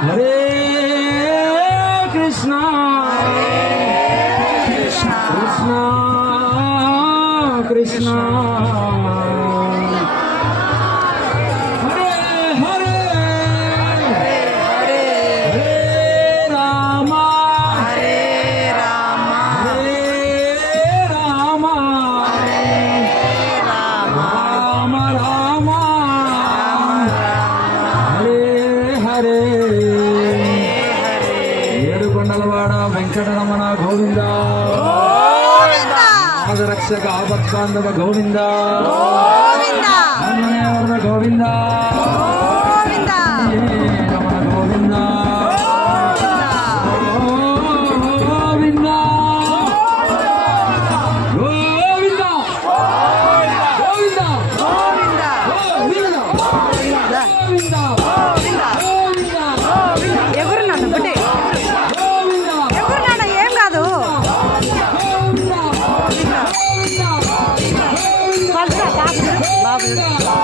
హరే కృష్ణ కృష్ణ కృష్ణ కృష్ణ ఏడుకొండలవాడ వెంకటరమణ గోవింద రక్షక ఆపత్కాండవ గోవింద గోవింద రమణ గోవింద గోవింద గోవింద గోవింద గోవింద ఎవరు నాన్న బుడ్డి ఎవరు నాన్న ఏం కాదు బాబు